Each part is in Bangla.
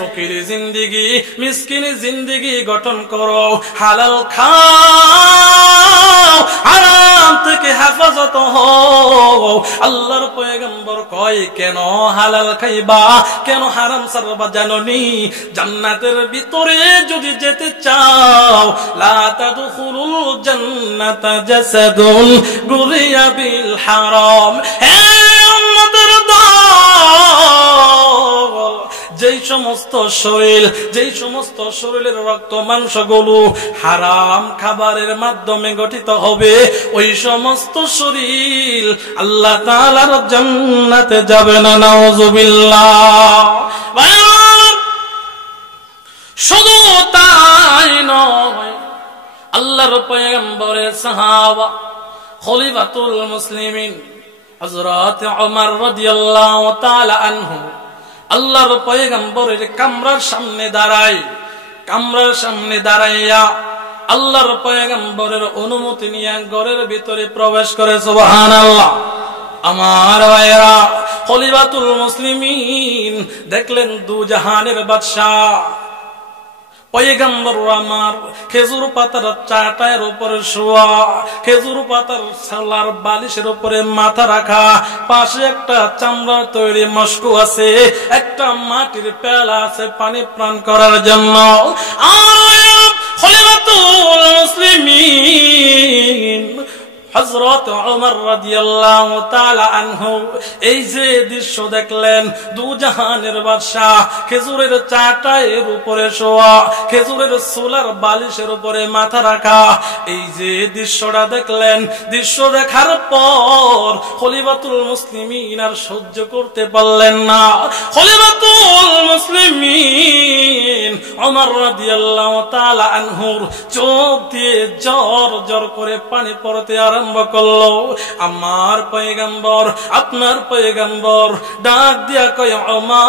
ফকির জিন্দেগি মিসকিন জিন্দেগি গঠন করো, হালাল খাও, হারাম থেকে হেফাজত হও। আল্লাহর পয়গম্বর কয় কেন হালাল খাইবা, কেন হারাম ছাড়বা জানোনি? জান্নাতের ভিতরে যদি যেতে চাও, লা তাদখুলুল জান্নাতা জাসাদুন গুরিয়া বিল হারাম। হে উম্মতের দল, যেই সমস্ত শরীরের রক্ত মাংসগুলো হারাম খাবারের মাধ্যমে গঠিত হবে, ওই সমস্ত শরীর আল্লাহ তাআলার জান্নাতে যাবে না। নাউযুবিল্লাহ। শুধু তাই নয়, আল্লাহর পয়গম্বরের সাহাবা খলিফাতুল মুসলিমিন হযরত ওমর রাদিয়াল্লাহু তাআলা আনহু আল্লাহর পয়গম্বরের কামরার সামনে দাঁড়াইয়া আল্লাহর পয়গম্বরের অনুমতি নিয়ে ঘরের ভিতরে প্রবেশ করে। সুবহানাল্লাহ। আমার ভাইরা, খলিফাতুল মুসলিমিন দেখলেন দু জাহানের বাদশা পয়গম্বর আমার খেজুর পাতার চাটায়ের উপরে শোয়া, খেজুর পাতার ছালার বালিশের উপরে মাথা রাখা, পাশে একটা চামড়ার তৈরি মস্কো আছে, একটা মাটির পেয়ালা আছে পানি পান করার জন্য। খলিফাতুল মুসলিমিন হযরত ওমর রাদিয়াল্লাহু তাআলা আনহু এই যে দৃশ্য দেখলেন, দু জাহানের বাদশা খেজুরের চাটায়ের উপরে শোয়া, খেজুরের সোলার বালিশের উপরে মাথা রাখা, এই যে দৃশ্যটা দেখলেন, দৃশ্য দেখার পর খলিফাতুল মুসলিমিন আর সহ্য করতে পারলেন না। খলিফাতুল মুসলিমিন ওমর রাদিয়াল্লাহু তাআলা আনহুর চোখ দিয়ে ঝরঝর করে পানি পড়তে আরম্ভ করলো। আমার পয়গম্বর, আপনার পয়গম্বর ডাক দিয়া কয়, ওমর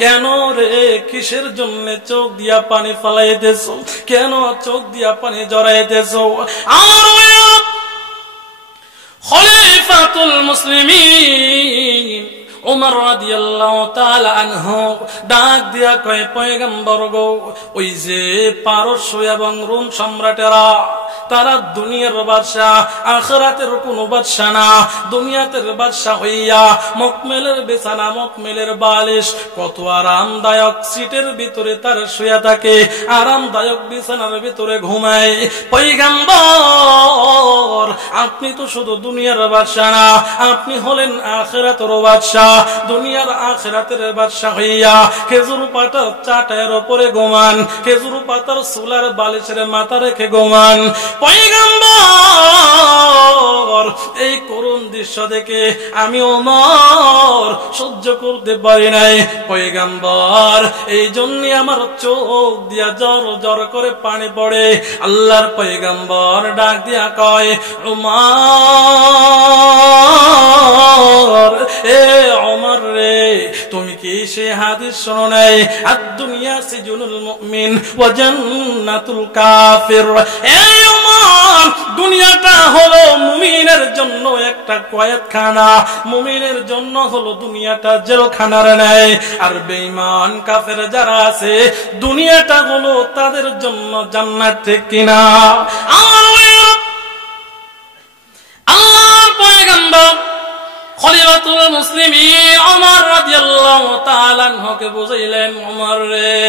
কেন রে, কিসের জন্য চোখ দিয়া পানি ফলাইতেছো, কেন চোখ দিয়া পানি জড়াইতেছো? আমার খলিফাতুল মুসলিমিন ওমর রাদিয়াল্লাহু তাআলা আনহু ডাক দিয়া কয়, পয়গম্বর গো, ওই যে পারস্য এবং রোম সম্রাটেরা, তারা দুনিয়ার বাদশা, আখিরাতের কোন বাদশা না। দুনিয়াতের বাদশা হইয়া মকমেলের বিছানা, মকমেলের বালিশ, কত আরামদায়ক সিটের ভিতরে তার শুয়ে থাকে, আরামদায়ক বিছানার ভিতরে ঘুমায়। পয়গম্বর, আপনি তো শুধু দুনিয়ার বাদশা না, আপনি হলেন আখিরাতের বাদশা। দুনিয়ার আখিরাতের বাদশা হইয়া খেজুর পাতার চাটায়ের উপরে ঘুমান, খেজুর পাতার সোলার বালিশের মাথা রেখে ঘুমান। পয়গম্বর, এই করুণ দৃশ্য দেখে আমি ওমর সহ্য করতে পারি নাই। পয়গম্বর, এই জন্য আমার চোখ দিয়া জর জর করে পানি পড়ে। আল্লাহর পয়গম্বর ডাক দিয়া কয়, ওমর, এ ওমর রে, তুমি কি সে হাদিস শোনো নাই, আদ-দুনিয়া সিজনুল মুমিন ওয়া জান্নাতুল কাফির? এ ওমর, দুনিয়াটা হলো মুমিনের জন্য একটা কয়েদখানা, মুমিনের জন্য হলো দুনিয়াটা জেলখানার ন্যায়, আর বেঈমান কাফের যারা আছে, দুনিয়াটা হলো তাদের জন্য জান্নাত। ঠিক কিনা? আল্লাহর পয়গম্বর খলিফাতুল মুসলিমিন ওমর রাদিয়াল্লাহু তাআলা আনহুকে বুঝাইলেন, ওমর রে,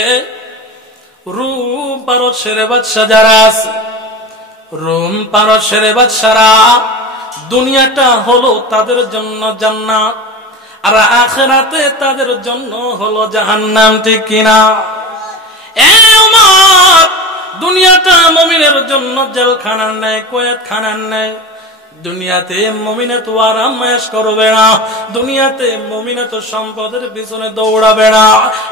রোম পারস্যের বাদশা যারা আছে, রোম পারস্যের বাদশারা, দুনিয়াটা হলো তাদের জন্য জান্নাত, আর আখিরাতে তাদের জন্য হলো জাহান্নাম। ঠিক কিনা? এ ওমর, দুনিয়াটা মুমিনের জন্য জেলখানার ন্যায়, কয়েদখানার ন্যায়। দুনিয়াতে মুমিনে তো আরাম-আয়েশ করবে না, দুনিয়াতে মুমিনে তো সম্পদের পিছনে দৌড়াবে না।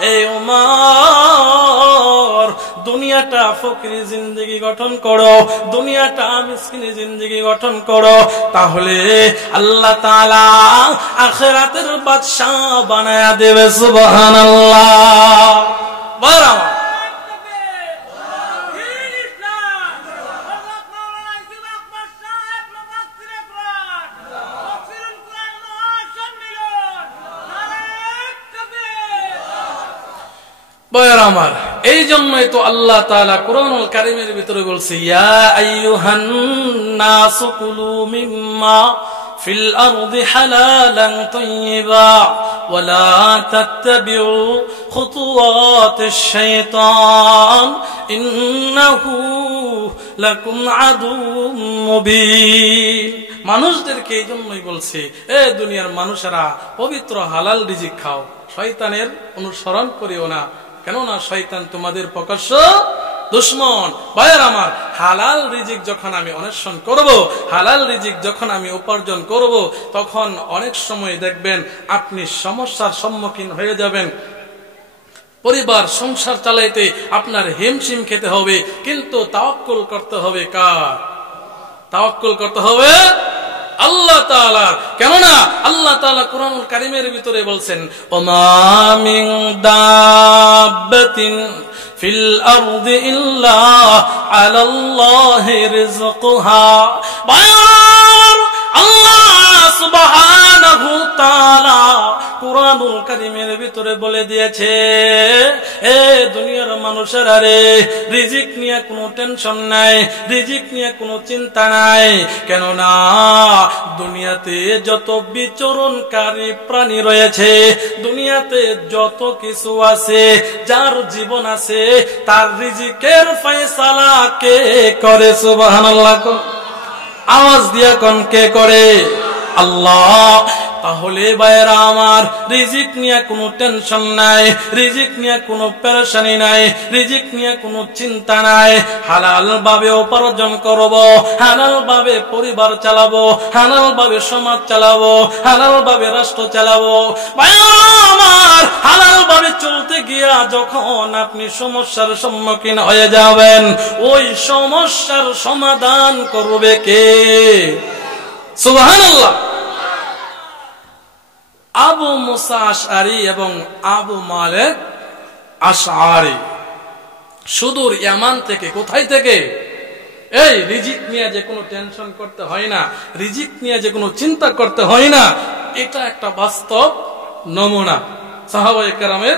এই ওমর, দুনিয়াটা ফকিরি জিন্দেগি গঠন করো, দুনিয়াটা মিসকিনি জিন্দেগি গঠন করো, তাহলে আল্লাহ তাআলা আখিরাতের বাদশা বানায়া দেবে। সুবহানাল্লাহ। বলো ভাইরা আমার, এই জন্যই তো আল্লাহ তাআলা কোরআনুল কারীমের ভিতরে বলছে, ইয়া আইয়ুহান নাসু কুলু মিম্মা ফিল আরদি হালালান তাইয়্যিবা ওয়া লা তাত্তাবিউ খুতুওয়াতিশ শাইতান ইন্নাহু লাকুম আদুউম মুবিন। মানুষদেরকে এই জন্যই বলছে, এ দুনিয়ার মানুষেরা পবিত্র হালাল রিজিক খাও, শয়তানের অনুসরণ করিও না, কেননা শয়তান তোমাদের প্রকাশ্য দুশমন। ভাইয়ের আমার, হালাল রিজিক যখন আমি অন্বেষণ করব, হালাল রিজিক যখন আমি উপার্জন করব, তখন অনেক সময় দেখবেন আপনি সমস্যার সম্মুখীন হয়ে যাবেন। পরিবার সংসার চালাইতে আপনার হিমশিম খেতে হবে, কিন্তু তাওয়াক্কুল করতে হবে কার? তাওয়াক্কুল করতে হবে আল্লাহ তাআলা। কেননা আল্লাহ তাআলা কোরআনুল কারীমের ভিতরে বলছেন, ওমা মিন দাব্বাতিন ফিল আরদি ইল্লা আলাল্লাহি রিজকুহা। আল্লাহ সুবহানাহু তাআলা কোরআনুল কারীমের ভিতরে বলে দিয়েছে, এ দুনিয়ার মানুষেরা রে, রিজিক নিয়ে কোনো টেনশন নাই, রিজিক নিয়ে কোনো চিন্তা নাই। কেননা দুনিয়াতে যত বিচরণকারী প্রাণী রয়েছে, দুনিয়াতে যত কিছু আছে, যার জীবন আছে, তার রিজিকের ফয়সালা কে করে? সুবহানাল্লাহ। আওয়াজ দিয়া কোন কে করে? আল্লাহ। তাহলে ভাইরা আমার, রিজিক নিয়ে কোনো টেনশন নাই, রিজিক নিয়ে কোনো পেরেশানি নাই, রিজিক নিয়ে কোনো চিন্তা নাই। হালাল ভাবে উপার্জন করব, হালাল ভাবে পরিবার চালাবো, হালাল ভাবে সমাজ চালাবো, হালাল ভাবে রাষ্ট্র চালাবো। ভাইরা আমার, হালাল ভাবে চলতে গিয়া যখন আপনি সমস্যার সম্মুখীন হয়ে যাবেন, ওই সমস্যার সমাধান করবে কে? সুবহানাল্লাহ। আবু মুসা আশআরী এবং আবু মালিক আশআরী সুদূর ইয়ামান থেকে, কোথায় থেকে? এই রিজিক নিয়ে যে কোনো টেনশন করতে হয় না, রিজিক নিয়ে যে কোনো চিন্তা করতে হয় না, এটা একটা বাস্তব নমুনা, সাহাবায়ে কেরামের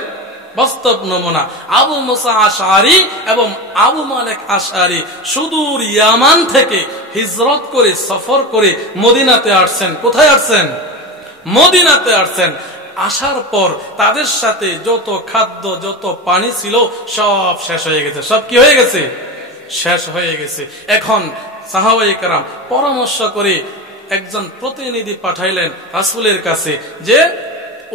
বাস্তব নমুনা। আবু মুসা আশআরী এবং আবু মালিক আশআরী সুদূর ইয়ামান থেকে হিজরত করে, সফর করে মদিনাতে আসছেন। কোথায় আসছেন? মদিনাতে আসছেন। আসার পর তাদের সাথে যত খাদ্য, যত পানি ছিল, সব শেষ হয়ে গেছে। সব কি হয়ে গেছে? শেষ হয়ে গেছে। এখন সাহাবায়ে কেরাম পরামর্শ করে একজন প্রতিনিধি পাঠাইলেন রাসূলের কাছে, যে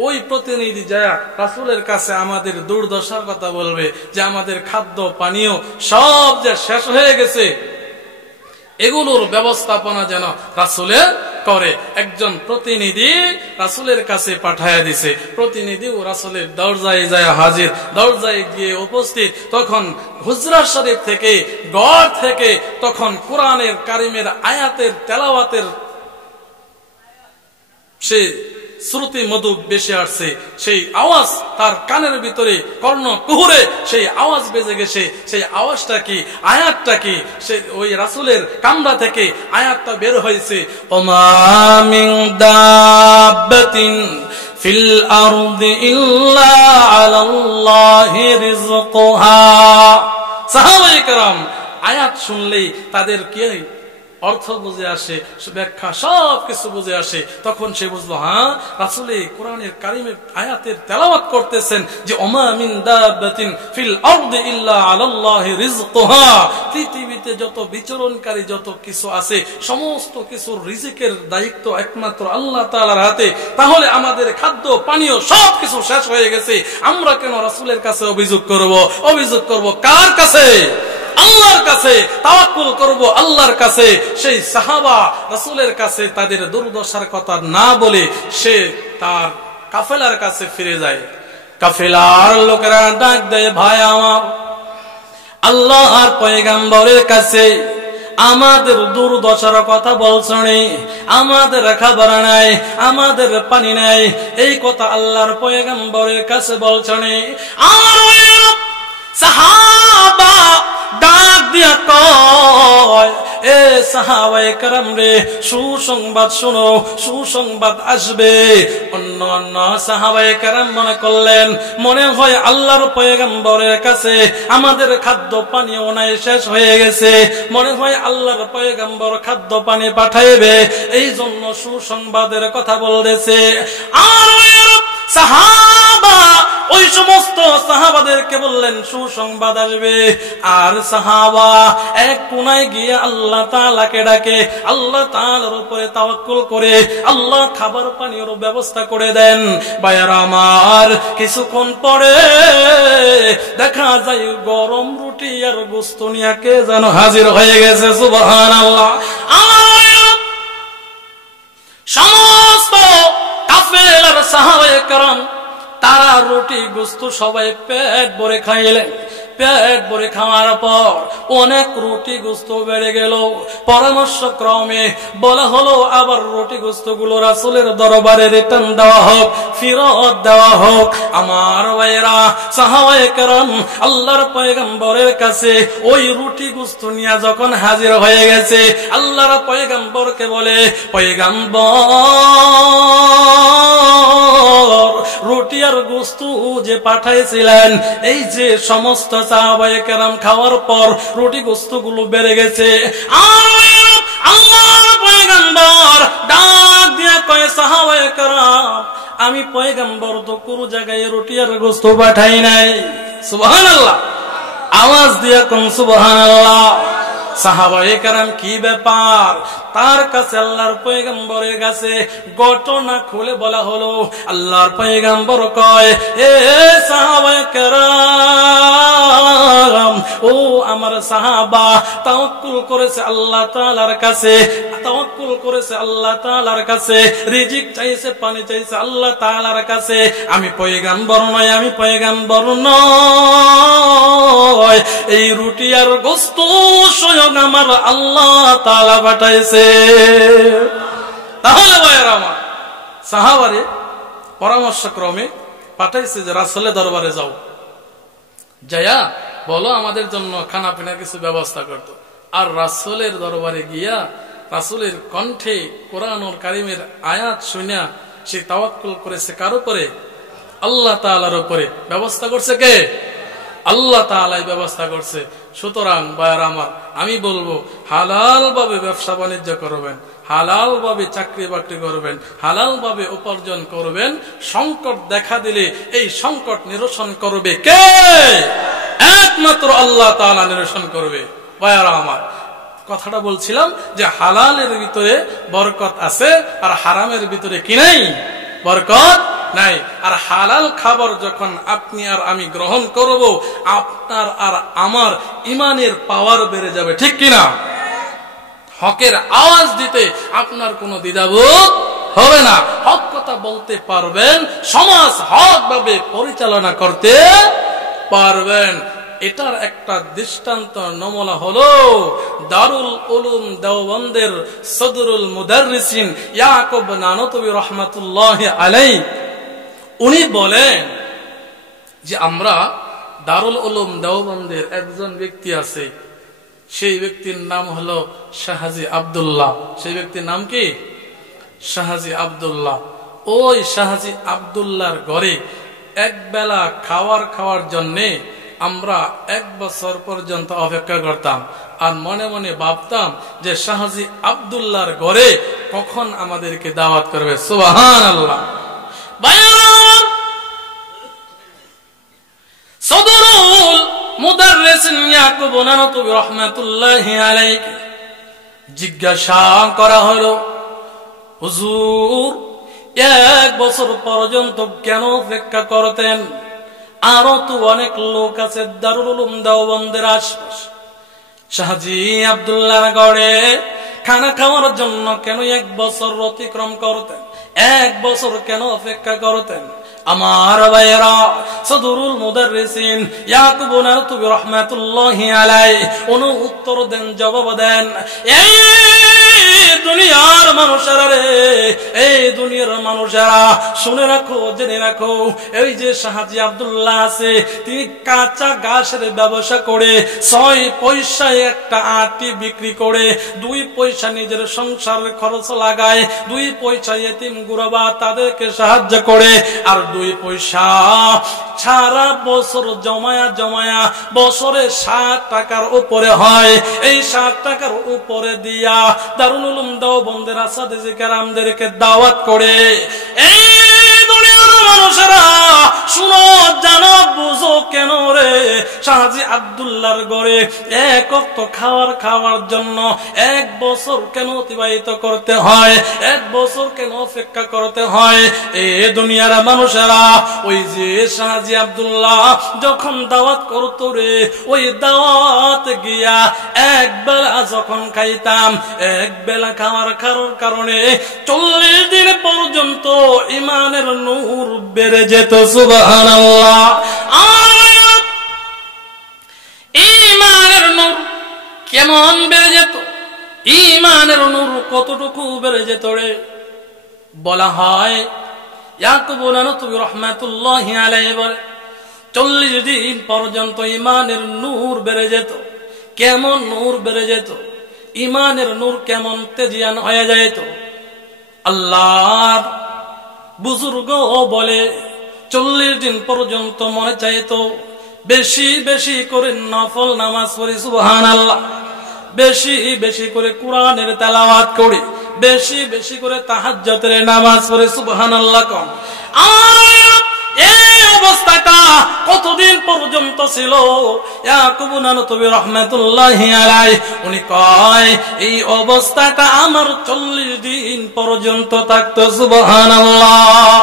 ওই প্রতিনিধি যায় রাসূলের কাছে আমাদের দুর্দশার কথা বলবে, যে আমাদের খাদ্য পানীয় সব যে শেষ হয়ে গেছে, এগুলোর ব্যবস্থাপনা যেন রাসূলে করে। একজন প্রতিনিধি রাসূলের কাছে পাঠায়া দিছে। প্রতিনিধি ও রাসূলের দরজায় যায় হাজির। দরজায় গিয়ে উপস্থিত, তখন হুজরা শরীফ থেকে, ঘর থেকে তখন কোরআনের কারিমের আয়াতের তেলাওয়াতের সে শ্রুতি মধু বেশি আসছে। সেই আওয়াজ তার কানের ভিতরে কর্ণ কুহুরে সেই আওয়াজ বেজে গেছে। সেই আওয়াজটা কি, আয়াতটা কি? সে ওই রাসূলের কামরা থেকে আয়াতটা বের হয়েছে, ওমা মিন দাব্বাতিন ফিল আরদি ইল্লা আলাল্লাহি রিজকুহা। সাহাবায়ে কেরাম আয়াত শুনলেই তাদের কি অর্থ বুঝে আসে, ব্যাখ্যা সব কিছু বুঝে আসে। তখন সে বুঝলো, হ্যাঁ, রাসূল কোরআনের কারিমের আয়াতের তেলাওয়াত করতেছেন যে ওমা মিন দাব্বাতিন ফিল আরদি ইল্লা আলাল্লাহি রিজকুহা। পৃথিবীতে যত বিচরণকারী যত কিছু আছে, সমস্ত কিছুর রিজিকের দায়িত্ব একমাত্র আল্লাহ তাআলার হাতে। তাহলে আমাদের খাদ্য পানীয় সব কিছু শেষ হয়ে গেছে, আমরা কেন রাসূলের কাছে অভিযোগ করব? অভিযোগ করব কার কাছে? আল্লাহর কাছে। তাওয়াক্কুল করব আল্লাহর কাছে। সেই সাহাবা রাসূলের কাছে তাদের দুর্দশার কথা না বলে সে তার কাফেলার কাছে ফিরে যায়। কাফেলার লোকেরা ডাক দেয়, ভাই আমার, আল্লাহর পয়গম্বরের কাছে আমাদের দুর্দশার কথা বলছনি, আমাদের খাবার নাই, আমাদের পানি নাই, এই কথা আল্লাহর পয়গম্বরের কাছে বলছনি। আমার সাহাবা ডাক দিয়া কয়, এ সাহাবায়ে কেরাম রে, সুসংবাদ শোনো, সুসংবাদ আসবে। অন্য অন্য সাহাবায়ে কেরাম মনে করলেন, মনে হয় আল্লাহর পয়গম্বরের কাছে আমাদের খাদ্য পানীয় নাই, শেষ হয়ে গেছে, মনে হয় আল্লাহর পয়গম্বর খাদ্য পানি পাঠাইবে, এই জন্য সুসংবাদের কথা বলতেছে। আর সাহাবা ওই সমস্ত সাহাবাদেরকে বললেন সুসংবাদ আসবে। আর সাহাবা এক কোনায় গিয়ে আল্লাহ তাআলাকে ডাকে, আল্লাহ তাআলার উপরে তাওয়াক্কুল করে আল্লাহ খাবার পানির ব্যবস্থা করে দেন। ভাইয়ারা আমার, কিছুক্ষণ পরে দেখা যায় গরম রুটি আর গোশত নিয়ে কে যেন হাজির হয়ে গেছে। সুবহানাল্লাহ। সমস্ত কাফেলার সাহাবায়ে কেরাম তারা রুটি গোশত সবাই পেট ভরে খাইলেন। পেট ভরে খাওয়ার পর অনেক রুটি গোশত বেড়ে গেল। পরামর্শ ক্রমে বলা হলো আবার রুটি গোশত গুলো রাসূলের দরবারে রিটার্ন দেওয়া হোক, ফেরত দেওয়া হোক। আমার ভাইয়েরা, সাহাবায়ে কেরাম আল্লাহর পয়গম্বরের কাছে ওই রুটি গোশত নিয়ে যখন হাজির হয়ে গেছে, আল্লাহর পয়গম্বরকে বলে, পয়গম্বর রুটি আর গোশত যে পাঠাইছিলেন, এই যে সমস্ত সাহাবায়ে কেরাম খাওয়ার পর রুটি গোশত গুলো বেড়ে গেছে। আর আল্লাহর পয়গম্বর ডাক দিয়া কয়, সাহাবায়ে কেরাম আমি পয়গম্বর তো কোনো জায়গায় রুটি আর গোশত পাঠাই নাই। সুবহানাল্লাহ। আওয়াজ দিয়া কোন সুবহানাল্লাহ। সাহাবায়ে কেরাম কি ব্যাপার, তার কাছে আল্লাহর পয়গম্বরের কাছে ঘটনা খুলে বলা হলো। আল্লাহর পয়গম্বর কয়, এ সাহাবায়ে কেরাম, ও আমার সাহাবা, তাওয়াক্কুল করেছে আল্লাহ তাআলার কাছে, তাওয়াক্কুল করেছে আল্লাহ তাআলার কাছে, রিজিক চাইছে, পানি চাইছে আল্লাহ তাআলার কাছে। আমি পয়গম্বর নয়, আমি পয়গম্বর নয়, এই রুটি আর গোশত স্বয়ং আমার আল্লাহ তাআলা পাঠাইছে। তাহলে ভাইয়েরা আমার, সাহাবারে পরামর্শ ক্রমে পাঠাইছে যে রাসূলের দরবারে যাও, যায়া বলো আমাদের জন্য খানা পিনার কিছু ব্যবস্থা করত। আর রাসূলের দরবারে গিয়া রাসূলের কণ্ঠে কোরআনুল কারীমের আয়াত শুনিয়া সে তাওয়াক্কুল করেছে কার উপরে? আল্লাহ তাআলার উপরে। ব্যবস্থা করছে কে? আল্লাহ তাআলাই ব্যবস্থা করছে। সুতরাং ভাইয়েরা আমার, আমি বলবো হালাল ভাবে ব্যবসা বাণিজ্য করবেন, হালাল ভাবে চাকরি বাকরি করবেন, হালাল ভাবে উপার্জন করবেন। সংকট দেখা দিলে এই সংকট নিরসন করবে কে? একমাত্র আল্লাহ তাআলা নিরসন করবে। ভাইয়েরা আমার, কথাটা বলছিলাম যে হালালের ভিতরে বরকত আছে আর হারামের ভিতরে কি নাই? বরকত নাই। আর হালাল খাবার যখন আপনি আর আমি গ্রহণ করব, আপনার আর আমার ইমানের পাওয়ার বেড়ে যাবে, ঠিক কিনা? হকের আওয়াজ দিতে আপনার কোনো দ্বিধাবোধ হবে না, হক কথা বলতে পারবেন, সমাজ হক ভাবে পরিচালনা করতে পারবেন। এটার একটা দৃষ্টান্ত নমুনা হলো দারুল উলুম দেওবন্দের সদরুল মুদাররিসিন ইয়াকুব নানতবী রাহমাতুল্লাহি আলাইহি। উনি বলেন যে আমরা দারুল উলুম দেওবন্দের একজন ব্যক্তি আছে, সেই ব্যক্তির নাম হলো শাহজি আব্দুল্লাহ। সেই ব্যক্তির নাম কি? শাহজি আব্দুল্লাহ। ওই শাহজি আব্দুল্লাহর ঘরে এক বেলা খাওয়ার জন্যে আমরা 1 বছর পর্যন্ত অপেক্ষা করতাম। আর মনে মনে ভাবতাম যে শাহজি আব্দুল্লাহর ঘরে কখন আমাদেরকে দাওয়াত করবে। সুবহানাল্লাহ। সদরুল মুদাররিসিন ইয়াকুব নানতবী রাহমাতুল্লাহি আলাইহি জিজ্ঞাসা করা হলো, হুজুর 1 বছর পর্যন্ত কেন অপেক্ষা করতেন? আরো তো অনেক লোক আছে দারুল উলুম দেওবন্দের আশপাশে। শাহজি আব্দুল্লাহর ঘরে খানা খাওয়ার জন্য কেন 1 বছর অতিক্রম করতেন? 1 বছর কেন অপেক্ষা করতেন? আমার ভাইয়েরা, সদরুল মুদাররিসিন ইয়াকুব নারতুবি রাহমাতুল্লাহি আলাইহি উনি উত্তর দেন, জবাব দেন, এই দুনিয়ার মানুষেরা রে, এই দুনিয়ার মানুষেরা শুনে রাখো, জেনে রাখো, এই যে সাহাজি আব্দুল্লাহ আছে, তিনি কাঁচা ঘাসের ব্যবসা করে 6 পয়সায় একটা আটি বিক্রি করে 2 পয়সা নিজের সংসারের খরচ লাগায়, 2 পয়সা এতিম গুরবা তাদেরকে সাহায্য করে, আর 2 পয়সা সারা বছর জমায়া জমায়া বছরে 60 টাকার উপরে হয়। এই 60 টাকার উপরে দিয়া দারুল উলুম দেওবন্দের আসাদিজে কেরামদেরকে দাওয়াত করে। এই দুনিয়ার মানুষেরা শুনো, জানো, বুঝো কেন রে শাহজি আব্দুল্লাহর ঘরে এক ওয়াক্ত খাওয়ার জন্য 1 বছর কেন অতিবাহিত করতে হয়, 1 বছর কেন অপেক্ষা করতে হয়? এই দুনিয়ার মানুষেরা ওই যে শাহজি আব্দুল্লাহ যখন দাওয়াত করতো রে, ওই দাওয়াত গিয়া 1 বেলা যখন খাইতাম, 1 বেলা খাওয়ার কারণে 40 দিন পর্যন্ত ইমানের নূর বেড়ে যেত। সুবহানাল্লাহ। ইমানের নূর কেমন বেড়ে যেত? ইমানের নূর কতটুকু বেড়ে যেত রে? বলা হয় ইয়াকুব নানতুবি রাহমাতুল্লাহি আলাইহি বলে 40 দিন পর্যন্ত ইমানের নূর বেড়ে যেত। কেমন নূর বেড়ে যেত? ইমানের নূর কেমন তেজিয়ান হয়ে যেত? আল্লাহর বুজুর্গ বলে 40 দিন পর্যন্ত মনে চাইতো বেশি বেশি করে নফল নামাজ পড়ি, সুবহানাল্লাহ, বেশি বেশি করে কোরআনের তেলাওয়াত করি, বেশি বেশি করে তাহাজ্জুদের নামাজ পড়ি, সুবহানাল্লাহ। কম এই অবস্থাটা কতদিন পর্যন্ত ছিল? ইয়াকুব নানতুবি রাহমাতুল্লাহি আলাইহি উনি কয় এই অবস্থাটা আমার 40 দিন পর্যন্ত থাকতো, সুবহানাল্লাহ।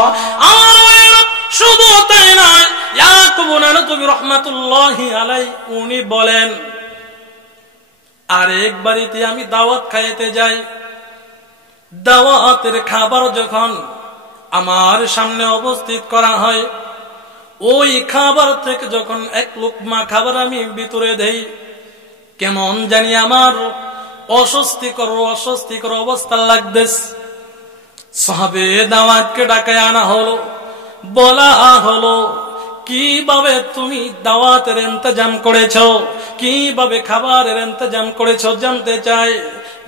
শুধু তাই নয়, ইয়াকুব নানতুবি রাহমাতুল্লাহি আলাইহি উনি বলেন আরেক বাড়িতে আমি দাওয়াত খাইতে যাই, দাওয়াতের খাবার যখন আমার সামনে উপস্থিত করা হয়, ওই খাবার থেকে যখন 1 লুকমা খাবার আমি ভিতরে দেই, কেমন জানি আমার অস্বস্তিকর অবস্থা লাগতেছে। সাহাবে দাওয়াতকে ডাকায় আনা হলো, বলা হলো কিভাবে তুমি দাওয়াতের ইন্তজাম করেছো, কিভাবে খাবারের ইন্তজাম করেছো জানতে চাই।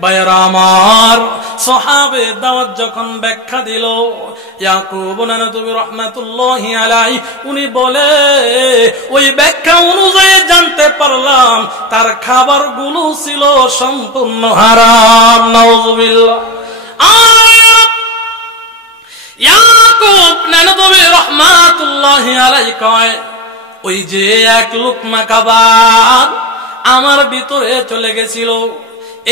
ভাইরা আমার, সাহাবে দাওয়াত যখন ব্যাখ্যা দিল, ইয়াকুব নানতুবি রাহমাতুল্লাহি আলাইহি উনি বলে ওই ব্যাখ্যা অনুযায়ী জানতে পারলাম তার খাবারগুলো ছিল সম্পূর্ণ হারাম। নাউযুবিল্লাহ। ইয়াকুব নানতুবি রাহমাতুল্লাহি আলাইহি কয় ওই যে 1 লুকমা খাবার আমার ভিতরে চলে গেছিল,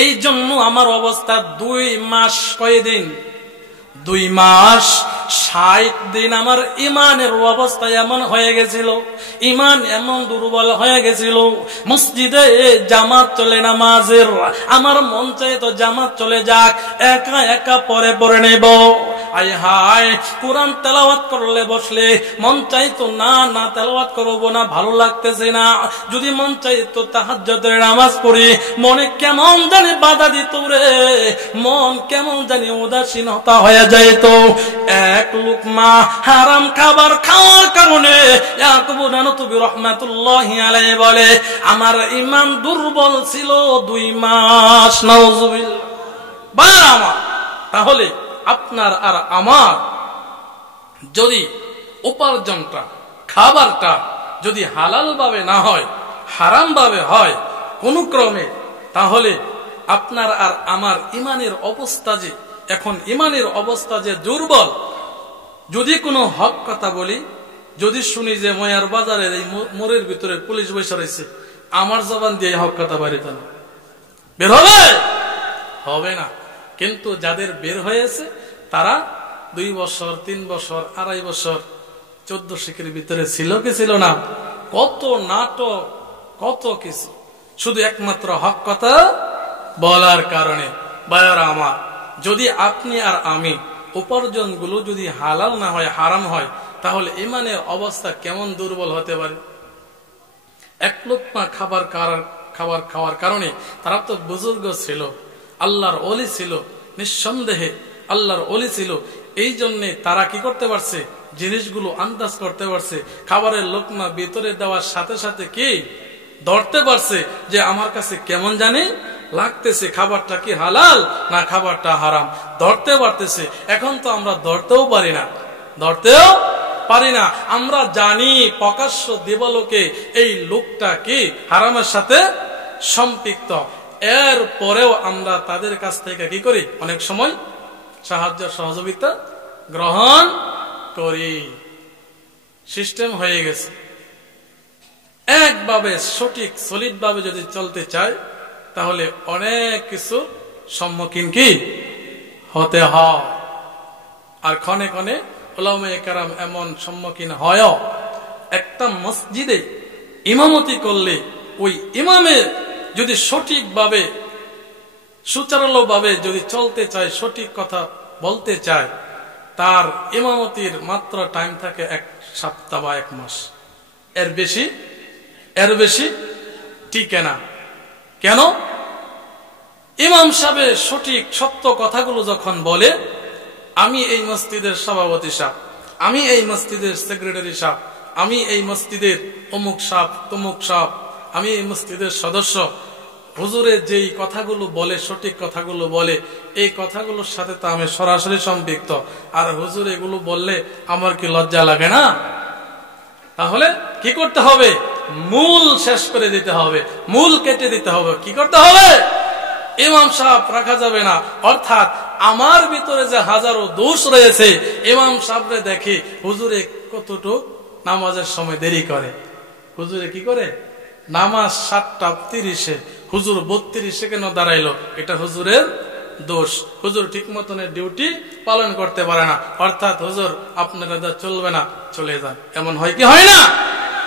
এই জন্য আমার অবস্থা 2 মাস, কয়দিন? 2 মাস 60 দিন আমার ইমানের অবস্থা এমন হয়ে গেছিল, ইমান এমন দুর্বল হয়ে গেছিল, মসজিদে জামাত চলে নামাজের, আমার মন চাই তো জামাত চলে যাক, একা একা পরে পরে নেব। আয় হায়, কোরআন তেলাওয়াত করলে বসলে মন চাইতো না তেলাওয়াত করবো না, ভালো লাগতেছে না। যদি মন চাইতো তাহাজ্জুদের নামাজ পড়ি, মনে কেমন জানি বাধা দিত রে, মন কেমন জানি উদাসীনতা হয়ে যাইত। 1 লুকমা হারাম খাবার খাওয়ার কারণে ইয়াকুব নানতুবি রাহমাতুল্লাহি আলাইহি বলে আমার ঈমান দুর্বল ছিল 2 মাস। নাউযুবিল্লাহ। বাবা, তাহলে আপনার আর আমার যদি উপার্জনটা, খাবারটা যদি হালাল ভাবে না হয়, হারাম ভাবে হয় কোন ক্রমে, তাহলে আপনার আর আমার ইমানের অবস্থা যে এখন ইমানের অবস্থা যে দুর্বল। যদি কোনো হক কথা বলি, যদি শুনি যে ময়ার বাজারের এই মোড়ের ভিতরে পুলিশ বসে রয়েছে, আমার জবান দিয়ে হক কথা বাড়িতে না বের হবে না। কিন্তু যাদের বের হয়েছে তারা 2 বছর, 3 বছর, 2.5 বছর 14 শিখের ভিতরে ছিল কি ছিল না, কত নাটক, কত কিছু, শুধু একমাত্র হক কথা বলার কারণে। ভাইরা আমার, যদি আপনি আর আমি উপার্জন গুলো যদি হালাল না হয়, হারাম হয়, তাহলে ইমানের অবস্থা কেমন দুর্বল হতে পারে। এক লোকমা খাবার খাওয়ার কারণে তারা তো বুজুর্গ ছিল, আল্লাহর ওলি ছিল, নিঃসন্দেহে আল্লাহর ওলি ছিল। এই জন্য তারা কি করতে পারছে, জিনিসগুলো আন্দাজ করতে পারছে। খাবারের লোকমা ভিতরে দেওয়ার সাথে সাথে কি ধরতে পারছে যে আমার কাছে কেমন জানি লাগতেছে, খাবারটা কি হালাল না খাবারটা হারাম, ধরতে পারতেছে। এখন তো আমরা ধরতেও পারি না। আমরা জানি প্রকাশ্য দিবালোকে এই লোকটা কি হারামের সাথে সম্পৃক্ত, এর পরেও আমরা তাদের কাছ থেকে কি করি, অনেক সময় সাহায্য সহযোগিতা গ্রহণ করি। সিস্টেম হয়ে গেছে। একভাবে সঠিক সলিড ভাবে যদি চলতে চায় তাহলে অনেক কিছু সম্মুখীন কি হতে হয়। আর ক্ষণে ক্ষণে উলামায়ে কেরাম এমন সম্মুখীন হয়, একটা মসজিদে ইমামতি করলে ওই ইমামের যদি সঠিকভাবে সুচারুভাবে যদি চলতে চায়, সঠিক কথা বলতে চায়, তার ইমামতির মাত্র টাইম থাকে 1 সপ্তাহ বা 1 মাস, এর বেশি টিকে না। কেন? ইমাম সাহেব সঠিক সত্য কথাগুলো যখন বলে, আমি এই মসজিদের সভাপতি সাহেব, আমি এই মসজিদের সেক্রেটারি সাহেব, আমি এই মসজিদের অমুক সাহেব তমুক সাহেব, আমি এই মসজিদের সদস্য, হুজুরের যেই কথাগুলো বলে, সঠিক কথাগুলো বলে, এই কথাগুলোর সাথে তো আমি সরাসরি সম্পৃক্ত। আর হুজুর এগুলো বললে আমার কি লজ্জা লাগে না? তাহলে কি করতে হবে? মূল শেষ করে দিতে হবে, মূল কেটে দিতে হবে। কি করতে হবে? ইমাম সাহেব রাখা যাবে না। অর্থাৎ আমার ভিতরে যে হাজারো দোষ রয়েছে, ইমাম সাহেবরে দেখি হুজুরে কতটুক নামাজের সময় দেরি করে। হুজুরে কি করে? নামাজ 7:30, হুজুর 32 কেন দাঁড়াইলো? এটা হুজুরের দোষ। হুজুর ঠিক মতনের ডিউটি পালন করতে পারে না। অর্থাৎ হুজুর আপনারা চলবে না, চলে যান। এমন হয় কি হয় না?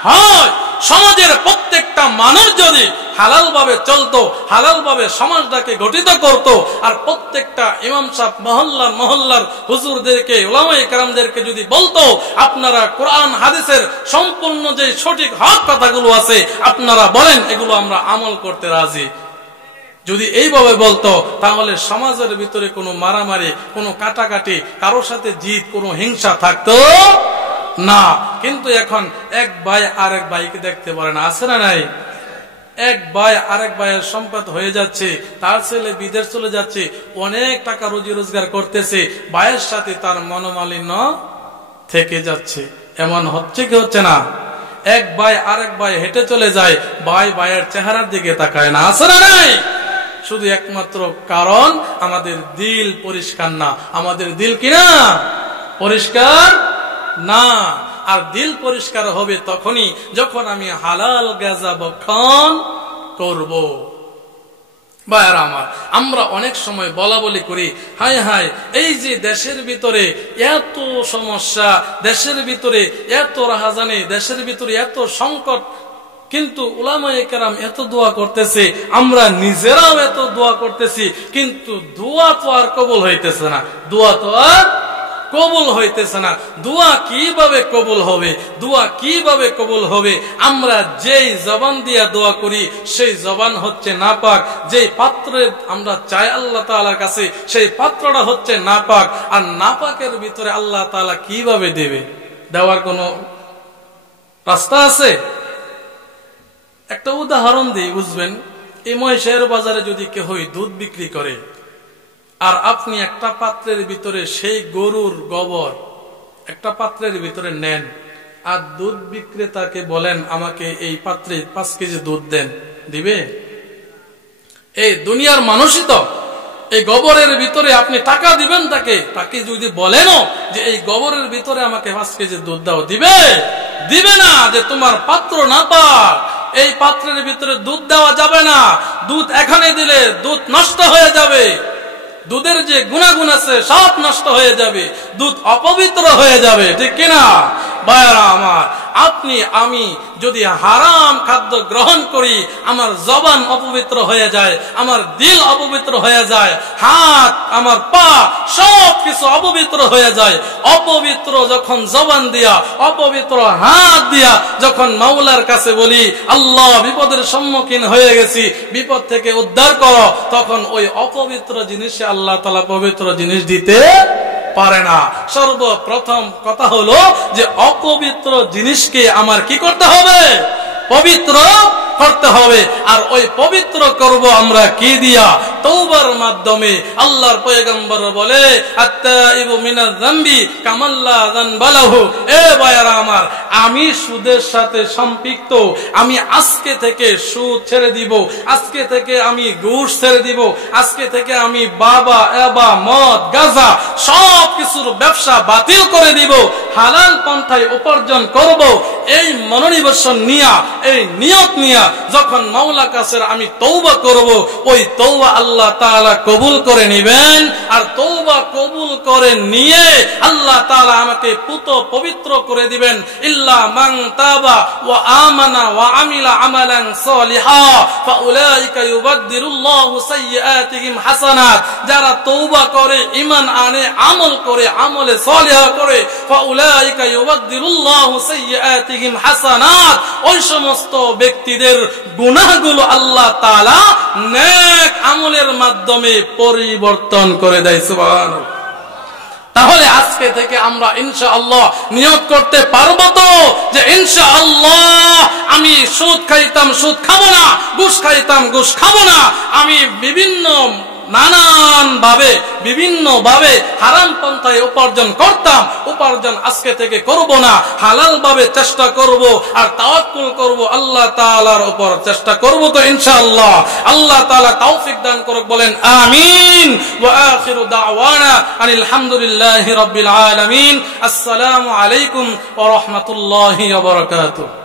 হয়। সমাজের প্রত্যেকটা মানুষ যদি হালাল ভাবে চলতো, হালাল ভাবে সমাজটাকে গঠিত করত, আর প্রত্যেকটা ইমাম সাহেব মহল্লার হুজুরদেরকে, উলামায়ে কেরামদেরকে যদি বলতো আপনারা কোরআন হাদিসের সম্পূর্ণ যে সঠিক হক কথাগুলো আছে আপনারা বলেন, এগুলো আমরা আমল করতে রাজি, যদি এইভাবে বলতো, তাহলে সমাজের ভিতরে কোনো মারামারি, কোনো কাটাকাটি, কারোর সাথে জিদ, কোনো হিংসা থাকতো না। কিন্তু এখন এক ভাই আরেক ভাইকে দেখতে পারে না, আছে না নাই? এক ভাই আরেক ভাইয়ের সম্পদ হয়ে যাচ্ছে, তার ছেলে বিদেশ চলে যাচ্ছে, অনেক টাকা রুজি রোজগার করতেছে, ভাইয়ের সাথে তার মনোমালিন্য থেকে যাচ্ছে। এমন হচ্ছে কি হচ্ছে না? এক ভাই আরেক ভাই হেঁটে চলে যায়, ভাই ভাইয়ের চেহারার দিকে তাকায় না, আছে না নাই? শুধু একমাত্র কারণ আমাদের দিল পরিষ্কার না। আমাদের দিল কিনা পরিষ্কার না। আর দিল পরিষ্কার হবে তখনই যখন আমি হালাল গাঁজা ভক্ষণ করব। ভাইরা আমার, আমরা অনেক সময় বলা বলি করি, হায় হায়, এই যে দেশের ভিতরে এত সমস্যা, দেশের ভিতরে এত রাহাজানি, দেশের ভিতরে এত সংকট, কিন্তু উলামায়ে কেরাম এত দোয়া করতেছে, আমরা নিজেরাও এত দোয়া করতেছি, কিন্তু দোয়া তো আর কবুল হইতেছে না। দোয়া তো আর কবুল হইতেছে না। দোয়া কিভাবে কবুল হবে? দোয়া কিভাবে কবুল হবে? আমরা যেই জবান দিয়া দোয়া করি সেই জবান হচ্ছে নাপাক, যেই পাত্রে আমরা চাই আল্লাহ তাআলার কাছে সেই পাত্রটা হচ্ছে নাপাক। আর নাপাকের ভিতরে আল্লাহ তাআলা কিভাবে দেবে? দেওয়ার কোনো রাস্তা আছে? একটা উদাহরণ দিই, বুঝবেন। এই মহেশের বাজারে যদি কেউ দুধ বিক্রি করে, আর আপনি একটা পাত্রের ভিতরে সেই গরুর গোবর একটা পাত্রের ভিতরে নেন, আর দুধ বিক্রেতাকে বলেন আমাকে এই পাত্রে 5 কেজি দুধ দেন, দিবে? এই দুনিয়ার মানুষই তো এই গোবরের ভিতরে আপনি টাকা দিবেন তাকে যদি বলেন যে এই গোবরের ভিতরে আমাকে 5 কেজি দুধ দাও, দিবে না। যে তোমার পাত্র নাপাক, এই পাত্রের ভিতরে দুধ দেওয়া যাবে না, দুধ এখানে দিলে দুধ নষ্ট হয়ে যাবে, দুধের যে গুণাগুণ আছে সব নষ্ট হয়ে যাবে, দুধ অপবিত্র হয়ে যাবে, ঠিক কিনা? ভাইরা আমার, আপনি আমি যদি হারাম খাদ্য গ্রহণ করি, আমার জবান অপবিত্র হয়ে যায়, আমার দিল অপবিত্র হয়ে যায়, হাত আমার পা সব কিছু অপবিত্র হয়ে যায়। অপবিত্র যখন জবান দিয়া, অপবিত্র হাত দিয়া যখন মাওলার কাছে বলি, আল্লাহ বিপদের সম্মুখীন হয়ে গেছি, বিপদ থেকে উদ্ধার করো, তখন ওই অপবিত্র জিনিসে আল্লাহ তাআলা পবিত্র জিনিস দিতে পারে না। সর্বপ্রথম কথা হলো যে অপবিত্র জিনিসকে আমার কি করতে হবে? পবিত্র করতে হবে। আর ওই পবিত্র করব আমরা কি দিয়া? তওবার মাধ্যমে। আল্লাহর পয়গম্বর বলে, আত্তাইবু মিনাজ যামবি কামাল্লা যানবা লাহু। এ ভাইরা আমার, আমি সুদের সাথে সম্পৃক্ত, আমি আজকে থেকে সুদ ছেড়ে দিব, আজকে থেকে আমি ঘুষ ছেড়ে দিব, আজকে থেকে আমি বাবা এবা মদ গাঁজা সব কিছুর ব্যবসা বাতিল করে দিব, হালাল পন্থায় উপার্জন করব। এই মনোনিবেশন নিয়া, এই নিয়ত নিয়া যখন মাওলা কাছে আমি তওবা করব, ওই তওবা আল্লাহ তাআলা কবুল করে নেবেন। আর তওবা কবুল করে নিয়ে আল্লাহ তাআলা আমাকে পুত পবিত্র করে দিবেন। ইল্লা মান তাবা ওয়া আমানা ওয়া আমিলা আমালান সলিহা ফাউলাইকা ইউবাদদিরুল্লাহু সাইয়্যাতিহিম হাসানাত। যারা তওবা করে, ঈমান আনে, আমল করে, আমলে সলিহা করে, ফাউলাইকা ইউবাদদিরুল্লাহু সাইয়্যাতিহিম হাসানাত। ওই সমস্ত ব্যক্তিদের গুনাহগুলো আল্লাহ তাআলা নেক আমলের মাধ্যমে পরিবর্তন করে দেয়। সুবহানাল্লাহ। তাহলে আজকে থেকে আমরা ইনশাআল্লাহ নিয়ত করতে পারবো তো যে ইনশাআল্লাহ আমি সুদ খাইতাম, সুদ খাবো না, ঘুষ খাইতাম, ঘুষ খাবো না, আমি নানান ভাবে হারাম পন্থায় উপার্জন করতাম, উপার্জন আজকে থেকে করব না, হালাল ভাবে চেষ্টা করব আর তাওয়াক্কুল করব, আল্লাহ তাআলার উপর চেষ্টা করব তো ইনশাআল্লাহ। আল্লাহ তাআলা তৌফিক দান করুক, বলেন আমিন। ওয়া আখিরু দাওয়ানা আনিল হামদুলিল্লাহি রাব্বিল আলামিন। আসসালামু আলাইকুম ওয়া রাহমাতুল্লাহি ওয়া বারাকাতুহু।